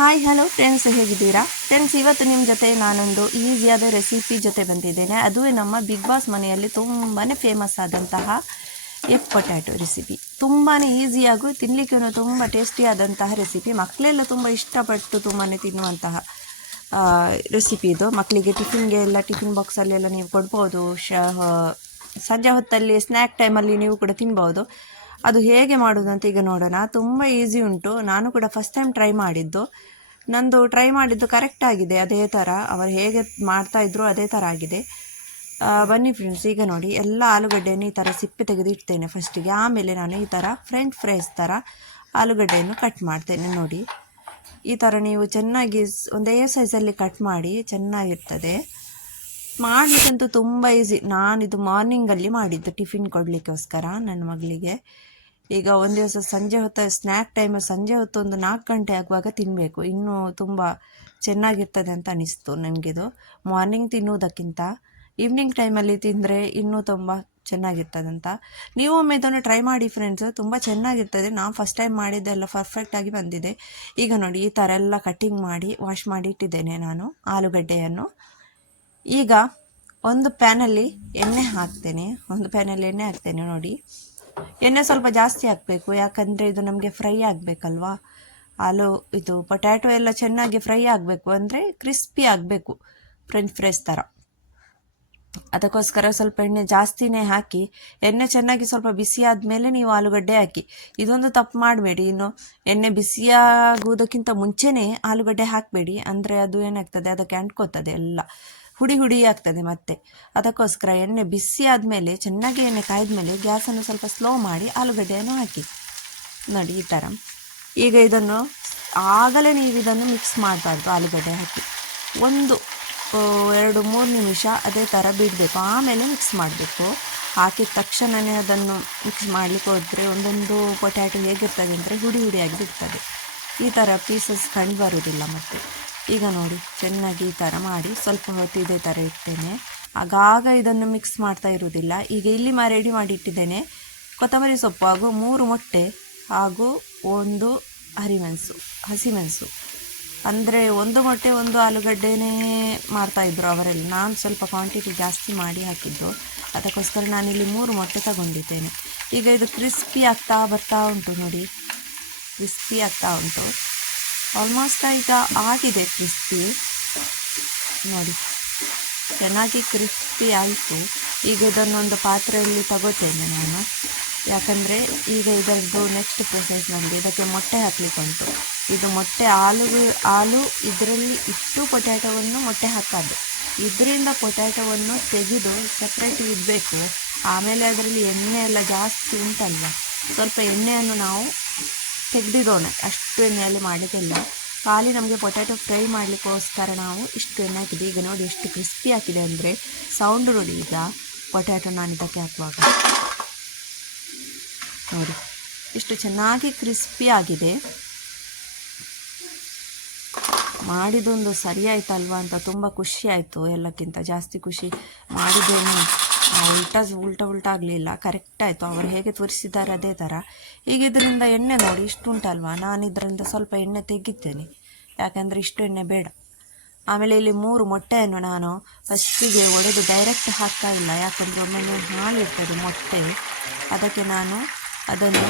Hi hello friends, ಹೇಗಿದ್ದೀರಾ friends? ಇವತ್ತು ನಿಮ್ಮ ಜೊತೆ ನಾನೊಂದು ಈಸಿಯಾದ ರೆಸಿಪಿ ಜೊತೆ ಬಂದಿದ್ದೇನೆ. ಅದುವೇ ನಮ್ಮ ಬಿಗ್ ಬಾಸ್ ಮನೆಯಲ್ಲಿ ತುಂಬಾ ಫೇಮಸ್ ಆದಂತಹ ಎಗ್ ಪೊಟ್ಯಾಟೊ ರೆಸಿಪಿ. ತುಂಬಾ ಈಸಿಯಾಗೂ ತಿನ್ನಲಿಕ್ಕೂ ತುಂಬ ಟೇಸ್ಟಿಯಾದಂತಹ ರೆಸಿಪಿ. ಮಕ್ಕಳೆಲ್ಲ ತುಂಬ ಇಷ್ಟಪಟ್ಟು ತುಂಬಾ ತಿನ್ನುವಂತಹ ರೆಸಿಪಿ ಇದು. ಮಕ್ಕಳಿಗೆ ಟಿಫಿನ್ಗೆ ಎಲ್ಲ ಟಿಫಿನ್ ಬಾಕ್ಸಲ್ಲೆಲ್ಲ ನೀವು ಕೊಡ್ಬೋದು. ಸಂಜೆ ಹೊತ್ತಲ್ಲಿ ಸ್ನ್ಯಾಕ್ ಟೈಮಲ್ಲಿ ನೀವು ಕೂಡ ತಿನ್ಬೋದು. ಅದು ಹೇಗೆ ಮಾಡೋದು ಅಂತ ಈಗ ನೋಡೋಣ. ತುಂಬ ಈಸಿ ಉಂಟು. ನಾನು ಕೂಡ ಫಸ್ಟ್ ಟೈಮ್ ಟ್ರೈ ಮಾಡಿದ್ದು. ನಂದು ಟ್ರೈ ಮಾಡಿದ್ದು ಕರೆಕ್ಟ್ ಆಗಿದೆ. ಅದೇ ಥರ ಅವರು ಹೇಗೆ ಮಾಡ್ತಾಯಿದ್ರು ಅದೇ ಥರ ಆಗಿದೆ. ಬನ್ನಿ ಫ್ರೆಂಡ್ಸ್, ಈಗ ನೋಡಿ, ಎಲ್ಲ ಆಲೂಗಡ್ಡೆಯನ್ನು ಈ ಥರ ಸಿಪ್ಪೆ ತೆಗೆದು ಇಡ್ತೇನೆ ಫಸ್ಟಿಗೆ. ಆಮೇಲೆ ನಾನು ಈ ಥರ ಫ್ರೆಂಚ್ ಫ್ರೈಸ್ ಥರ ಆಲೂಗಡ್ಡೆಯನ್ನು ಕಟ್ ಮಾಡ್ತೇನೆ. ನೋಡಿ, ಈ ಥರ ನೀವು ಚೆನ್ನಾಗಿ ಒಂದೇ ಸೈಜಲ್ಲಿ ಕಟ್ ಮಾಡಿ ಚೆನ್ನಾಗಿರ್ತದೆ. ಮಾಡಲಿಕ್ಕಂತೂ ತುಂಬ ಈಸಿ. ನಾನಿದು ಮಾರ್ನಿಂಗಲ್ಲಿ ಮಾಡಿದ್ದು ಟಿಫಿನ್ ಕೊಡಲಿಕ್ಕೋಸ್ಕರ ನನ್ನ ಮಗಳಿಗೆ. ಈಗ ಒಂದು ದಿವಸ ಸಂಜೆ ಹೊತ್ತು ಸ್ನ್ಯಾಕ್ ಟೈಮ್, ಸಂಜೆ ಹೊತ್ತು ಒಂದು 4 ಗಂಟೆ ಆಗುವಾಗ ತಿನ್ನಬೇಕು. ಇನ್ನೂ ತುಂಬ ಚೆನ್ನಾಗಿರ್ತದೆ ಅಂತ ಅನಿಸ್ತು ನನಗಿದು. ಮಾರ್ನಿಂಗ್ ತಿನ್ನುವುದಕ್ಕಿಂತ ಈವ್ನಿಂಗ್ ಟೈಮಲ್ಲಿ ತಿಂದರೆ ಇನ್ನೂ ತುಂಬ ಚೆನ್ನಾಗಿರ್ತದಂತ. ನೀವು ಒಮ್ಮೆ ಇದನ್ನು ಟ್ರೈ ಮಾಡಿ ಫ್ರೆಂಡ್ಸ್, ತುಂಬ ಚೆನ್ನಾಗಿರ್ತದೆ. ನಾನು ಫಸ್ಟ್ ಟೈಮ್ ಮಾಡಿದ್ದೆಲ್ಲ ಪರ್ಫೆಕ್ಟಾಗಿ ಬಂದಿದೆ. ಈಗ ನೋಡಿ, ಈ ಥರ ಎಲ್ಲ ಕಟ್ಟಿಂಗ್ ಮಾಡಿ ವಾಶ್ ಮಾಡಿ ಇಟ್ಟಿದ್ದೇನೆ ನಾನು ಆಲೂಗಡ್ಡೆಯನ್ನು. ಈಗ ಒಂದು ಪ್ಯಾನಲ್ಲಿ ಎಣ್ಣೆ ಹಾಕ್ತೇನೆ. ನೋಡಿ, ಎಣ್ಣೆ ಸ್ವಲ್ಪ ಜಾಸ್ತಿ ಹಾಕಬೇಕು, ಯಾಕಂದರೆ ಇದು ನಮಗೆ ಫ್ರೈ ಆಗಬೇಕಲ್ವಾ. ಇದು ಪೊಟ್ಯಾಟೊ ಎಲ್ಲ ಚೆನ್ನಾಗಿ ಫ್ರೈ ಆಗಬೇಕು, ಅಂದರೆ ಕ್ರಿಸ್ಪಿ ಆಗಬೇಕು, ಫ್ರೆಂಚ್ ಫ್ರೈಸ್ ಥರ. ಅದಕ್ಕೋಸ್ಕರ ಸ್ವಲ್ಪ ಎಣ್ಣೆ ಜಾಸ್ತಿನೇ ಹಾಕಿ, ಎಣ್ಣೆ ಚೆನ್ನಾಗಿ ಸ್ವಲ್ಪ ಬಿಸಿ ಆದಮೇಲೆ ನೀವು ಆಲೂಗಡ್ಡೆ ಹಾಕಿ. ಇದೊಂದು ತಪ್ಪು ಮಾಡಬೇಡಿ. ಇನ್ನು ಎಣ್ಣೆ ಬಿಸಿಯಾಗುವುದಕ್ಕಿಂತ ಮುಂಚೆನೇ ಆಲೂಗಡ್ಡೆ ಹಾಕಬೇಡಿ, ಅಂದರೆ ಅದು ಏನಾಗ್ತದೆ, ಅದಕ್ಕೆ ಅಂಟ್ಕೋತದೆ, ಎಲ್ಲ ಹುಡಿ ಆಗ್ತದೆ ಮತ್ತೆ. ಅದಕ್ಕೋಸ್ಕರ ಎಣ್ಣೆ ಬಿಸಿ ಆದಮೇಲೆ, ಚೆನ್ನಾಗಿ ಎಣ್ಣೆ ಕಾಯ್ದ ಗ್ಯಾಸನ್ನು ಸ್ವಲ್ಪ ಸ್ಲೋ ಮಾಡಿ ಆಲೂಗಡ್ಡೆಯನ್ನು ಹಾಕಿ. ನೋಡಿ, ಈ ಥರ. ಈಗ ಇದನ್ನು ಆಗಲೇ ನೀವು ಇದನ್ನು ಮಿಕ್ಸ್ ಮಾಡಬಾರ್ದು. ಆಲೂಗಡ್ಡೆ ಹಾಕಿ ಒಂದು 2-3 ನಿಮಿಷ ಅದೇ ಥರ ಬಿಡಬೇಕು, ಆಮೇಲೆ ಮಿಕ್ಸ್ ಮಾಡಬೇಕು. ಹಾಕಿದ ತಕ್ಷಣವೇ ಅದನ್ನು ಮಿಕ್ಸ್ ಮಾಡಲಿಕ್ಕೆ ಹೋದರೆ ಒಂದೊಂದು ಪೊಟ್ಯಾಟೊ ಹೇಗಿರ್ತದೆ ಅಂದರೆ ಹುಡಿಯಾಗಿ ಬಿಡ್ತದೆ. ಈ ಥರ ಪೀಸಸ್ ಕಂಡು ಬರೋದಿಲ್ಲ ಮತ್ತೆ. ಈಗ ನೋಡಿ, ಚೆನ್ನಾಗಿ ಈ ಥರ ಮಾಡಿ ಸ್ವಲ್ಪ ಹೊತ್ತು ಇದೇ ಥರ ಇಡ್ತೇನೆ. ಆಗಾಗ ಇದನ್ನು ಮಿಕ್ಸ್ ಮಾಡ್ತಾ ಇರೋದಿಲ್ಲ. ಈಗ ಇಲ್ಲಿ ರೆಡಿ ಮಾಡಿ ಇಟ್ಟಿದ್ದೇನೆ ಕೊತ್ತಂಬರಿ ಸೊಪ್ಪು ಹಾಗೂ 3 ಮೊಟ್ಟೆ ಹಾಗೂ 1 ಹಸಿಮೆಣಸು. ಅಂದರೆ 1 ಮೊಟ್ಟೆ 1 ಆಲೂಗಡ್ಡೆನೇ ಮಾಡ್ತಾಯಿದ್ರು ಅವರೆಲ್ಲ. ನಾನು ಸ್ವಲ್ಪ ಕ್ವಾಂಟಿಟಿ ಜಾಸ್ತಿ ಮಾಡಿ ಹಾಕಿದ್ದು, ಅದಕ್ಕೋಸ್ಕರ ನಾನಿಲ್ಲಿ 3 ಮೊಟ್ಟೆ ತಗೊಂಡಿದ್ದೇನೆ. ಈಗ ಇದು ಕ್ರಿಸ್ಪಿ ಬರ್ತಾ ಉಂಟು. ನೋಡಿ, ಕ್ರಿಸ್ಪಿ ಆಗ್ತಾ ಉಂಟು. ಆಲ್ಮೋಸ್ಟ್ ಈಗ ಆಗಿದೆ ಕ್ರಿಸ್ಪಿ. ನೋಡಿ, ಚೆನ್ನಾಗಿ ಕ್ರಿಸ್ಪಿ ಆಯಿತು. ಈಗ ಇದನ್ನೊಂದು ಪಾತ್ರೆಯಲ್ಲಿ ತಗೋತೇನೆ ನಾನು, ಯಾಕಂದರೆ ಈಗ ಇದರದ್ದು ನೆಕ್ಸ್ಟ್ ಪ್ರೊಸೆಸ್ ನಮಗೆ. ಇದಕ್ಕೆ ಮೊಟ್ಟೆ ಹಾಕಲಿಕ್ಕೆ ಉಂಟು. ಇದು ಮೊಟ್ಟೆ ಹಾಲು ಇದರಲ್ಲಿ ಇಟ್ಟು ಪೊಟ್ಯಾಟೊವನ್ನು ಮೊಟ್ಟೆ ಹಾಕೋದು. ಇದರಿಂದ ಪೊಟ್ಯಾಟೊವನ್ನು ತೆಗೆದು ಸಪ್ರೇಟ್ ಇಡಬೇಕು. ಆಮೇಲೆ ಅದರಲ್ಲಿ ಎಣ್ಣೆ ಎಲ್ಲ ಜಾಸ್ತಿ ಉಂಟಲ್ವ, ಸ್ವಲ್ಪ ಎಣ್ಣೆಯನ್ನು ನಾವು ತೆಗೆದಿಡೋಣ. ಅಷ್ಟು ಎಣ್ಣೆಯಲ್ಲಿ ಮಾಡೋದಿಲ್ಲ, ಖಾಲಿ ನಮಗೆ ಪೊಟ್ಯಾಟೊ ಫ್ರೈ ಮಾಡಲಿಕ್ಕೋಸ್ಕರ ನಾವು ಇಷ್ಟು ಎಣ್ಣೆ ಹಾಕಿದೆ. ಈಗ ನೋಡಿ ಎಷ್ಟು ಕ್ರಿಸ್ಪಿ ಹಾಕಿದೆ ಅಂದರೆ, ಸೌಂಡ್ ನೋಡಿ. ಈಗ ಪೊಟ್ಯಾಟೊ ನಾನು ಇದಕ್ಕೆ ಹಾಕುವಾಗ ನೋಡಿ ಇಷ್ಟು ಚೆನ್ನಾಗಿ ಕ್ರಿಸ್ಪಿ ಆಗಿದೆ. ಮಾಡಿದೊಂದು ಸರಿಯಾಯ್ತಲ್ವ ಅಂತ ತುಂಬ ಖುಷಿ ಆಯಿತು. ಎಲ್ಲಕ್ಕಿಂತ ಜಾಸ್ತಿ ಖುಷಿ ಮಾಡಿದ್ದೇನೆ. ಉಲ್ಟಾ ಆಗಲಿಲ್ಲ, ಕರೆಕ್ಟ್ ಆಯಿತು. ಅವರು ಹೇಗೆ ತೋರಿಸಿದ್ದಾರೆ ಅದೇ ಥರ. ಈಗ ಇದರಿಂದ ಎಣ್ಣೆ ನೋಡಿ ಇಷ್ಟು ಉಂಟಲ್ವ, ನಾನು ಇದರಿಂದ ಸ್ವಲ್ಪ ಎಣ್ಣೆ ತೆಗಿತೇನೆ, ಯಾಕಂದರೆ ಇಷ್ಟು ಎಣ್ಣೆ ಬೇಡ. ಆಮೇಲೆ ಇಲ್ಲಿ 3 ಮೊಟ್ಟೆಯನ್ನು ನಾನು ಫಸ್ಟಿಗೆ ಒಡೆದು ಡೈರೆಕ್ಟ್ ಹಾಕ್ತಾ ಇಲ್ಲ, ಯಾಕಂದರೆ ಒಮ್ಮೆ ಹಾಲಿರ್ತದೆ ಮೊಟ್ಟೆ. ಅದಕ್ಕೆ ನಾನು ಅದನ್ನು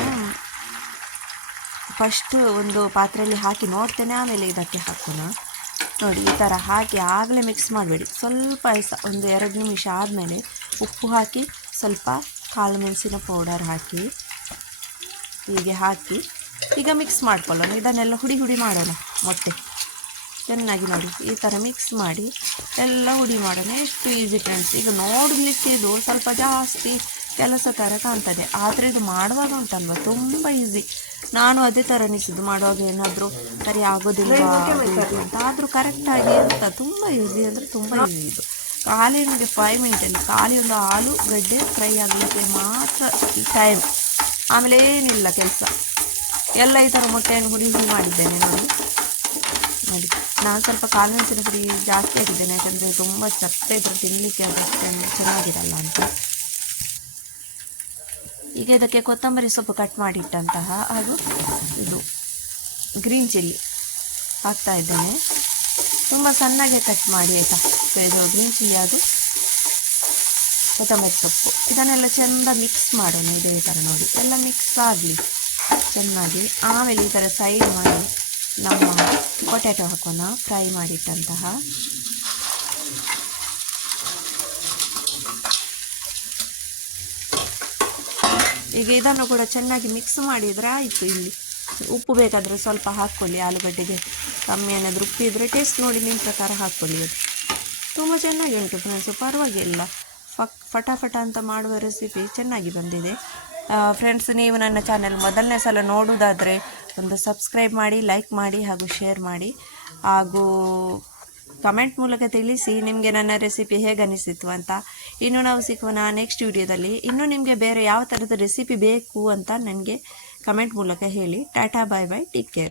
ಫಸ್ಟು ಒಂದು ಪಾತ್ರೆಯಲ್ಲಿ ಹಾಕಿ ನೋಡ್ತೇನೆ, ಆಮೇಲೆ ಇದಕ್ಕೆ ಹಾಕೋಣ. ನೋಡಿ, ಈ ಥರ ಹಾಕಿ ಆಗಲೇ ಮಿಕ್ಸ್ ಮಾಡಬೇಡಿ. ಸ್ವಲ್ಪ ಒಂದು 2 ನಿಮಿಷ ಆದಮೇಲೆ ಉಪ್ಪು ಹಾಕಿ, ಸ್ವಲ್ಪ ಕಾಳು ಮೆಣಸಿನ ಪೌಡರ್ ಹಾಕಿ, ಹೀಗೆ ಹಾಕಿ ಈಗ ಮಿಕ್ಸ್ ಮಾಡ್ಕೊಳ್ಳೋಣ. ಇದನ್ನೆಲ್ಲ ಹುಡಿ ಮಾಡೋಣ. ಮೊಟ್ಟೆ ಚೆನ್ನಾಗಿ ನೋಡಿ ಈ ಥರ ಮಿಕ್ಸ್ ಮಾಡಿ ಎಲ್ಲ ಹುಡಿ ಮಾಡೋಣ. ಎಷ್ಟು ಈಸಿ ಫ್ರೆಂಡ್ಸ್. ಈಗ ನೋಡಲಿಕ್ಕೆ ಇದು ಸ್ವಲ್ಪ ಜಾಸ್ತಿ ಕೆಲಸ ಥರ ಕಾಣ್ತದೆ, ಆದರೆ ಇದು ಮಾಡುವಾಗ ಉಂಟಲ್ವ ತುಂಬ ಈಸಿ. ನಾನು ಅದೇ ಥರ ಅನಿಸಿದ್ದು, ಮಾಡುವಾಗ ಏನಾದರೂ ಸರಿ ಆಗೋದಿಲ್ಲ ಅಂತ. ಆದರೂ ಕರೆಕ್ಟಾಗಿ ಅಂತ ತುಂಬ ಈಸಿ, ಅಂದರೆ ತುಂಬ ಈಸಿ ಇದು. ಖಾಲಿ ನಿಮಗೆ 5 ಮಿನಿಟಲ್ಲಿ ಖಾಲಿ ಒಂದು ಆಲೂಗಡ್ಡೆ ಫ್ರೈ ಆಗಲಿಕ್ಕೆ ಮಾತ್ರ ಟೈಮ್. ಆಮೇಲೆ ಏನಿಲ್ಲ ಕೆಲಸ. ಎಲ್ಲ ಈ ಥರ ಮೊಟ್ಟೆಯನ್ನು ಹುಡಿ ಮಾಡಿದ್ದೇನೆ. ನೋಡಿ, ನಾನು ಸ್ವಲ್ಪ ಕಾಳು ಮೆಣಸಿನ ಪುಡಿ ಜಾಸ್ತಿ ಹಾಕಿದ್ದೇನೆ, ಯಾಕಂದರೆ ತುಂಬ ಚಪ್ಪೆ ಇದ್ರೆ ತಿನ್ನಲಿಕ್ಕೆ ಅದಷ್ಟೇನು ಚೆನ್ನಾಗಿರಲ್ಲ ಅಂತ. ಈಗ ಇದಕ್ಕೆ ಕೊತ್ತಂಬರಿ ಸೊಪ್ಪು ಕಟ್ ಮಾಡಿಟ್ಟಂತಹ ಹಾಗೂ ಇದು ಗ್ರೀನ್ ಚಿಲ್ಲಿ ಹಾಕ್ತಾ ಇದ್ದೇನೆ. ತುಂಬ ಸಣ್ಣಗೆ ಕಟ್ ಮಾಡಿ ಆಯಿತಾ. ಇದು ಗ್ರೀನ್ ಚಿಲ್ಲಿ ಅದು ಕೊತ್ತಂಬರಿ ಸೊಪ್ಪು ಇದನ್ನೆಲ್ಲ ಚೆಂದ ಮಿಕ್ಸ್ ಮಾಡೋಣ. ಇದೇ ಥರ ನೋಡಿ ಎಲ್ಲ ಮಿಕ್ಸ್ ಆಗಲಿ ಚೆನ್ನಾಗಿ. ಆಮೇಲೆ ಈ ಥರ ಸೈಡ್ ಮಾಡಿ ನಮ್ಮ ಪೊಟ್ಯಾಟೊ ಹಾಕೋಣ, ಫ್ರೈ ಮಾಡಿಟ್ಟಂತಹ. ಈಗ ಇದನ್ನು ಕೂಡ ಚೆನ್ನಾಗಿ ಮಿಕ್ಸ್ ಮಾಡಿದರೆ ಆಯಿತು. ಇಲ್ಲಿ ಉಪ್ಪು ಬೇಕಾದರೆ ಸ್ವಲ್ಪ ಹಾಕ್ಕೊಳ್ಳಿ, ಆಲೂಗಡ್ಡೆಗೆ ಕಮ್ಮಿ ಏನಾದರೂ ಉಪ್ಪು ಇದ್ದರೆ ಟೇಸ್ಟ್ ನೋಡಿ ನಿಮ್ಮ ಪ್ರಕಾರ ಹಾಕ್ಕೊಳ್ಳಿ. ಅದು ತುಂಬ ಚೆನ್ನಾಗಿ ಉಂಟು ಫ್ರೆಂಡ್ಸು, ಪರವಾಗಿಲ್ಲ. ಫಟಾಫಟ ಅಂತ ಮಾಡುವ ರೆಸಿಪಿ ಚೆನ್ನಾಗಿ ಬಂದಿದೆ. ಫ್ರೆಂಡ್ಸ್, ನೀವು ನನ್ನ ಚಾನೆಲ್ ಮೊದಲನೇ ಸಲ ನೋಡೋದಾದರೆ ಒಂದು ಸಬ್ಸ್ಕ್ರೈಬ್ ಮಾಡಿ, ಲೈಕ್ ಮಾಡಿ ಹಾಗೂ ಶೇರ್ ಮಾಡಿ. ಹಾಗೂ ಕಮೆಂಟ್ ಮೂಲಕ ತಿಳಿಸಿ ನಿಮಗೆ ನನ್ನ ರೆಸಿಪಿ ಹೇಗೆ ಅನಿಸಿತ್ತು ಅಂತ. ಇನ್ನು ನಾವು ಸಿಗೋಣ ನೆಕ್ಸ್ಟ್ ವಿಡಿಯೋದಲ್ಲಿ. ಇನ್ನೂ ನಿಮಗೆ ಬೇರೆ ಯಾವ ಥರದ ರೆಸಿಪಿ ಬೇಕು ಅಂತ ನನಗೆ ಕಮೆಂಟ್ ಮೂಲಕ ಹೇಳಿ. ಟಾಟಾ, ಬಾಯ್ ಬಾಯ್, ಟೇಕ್ ಕೇರ್.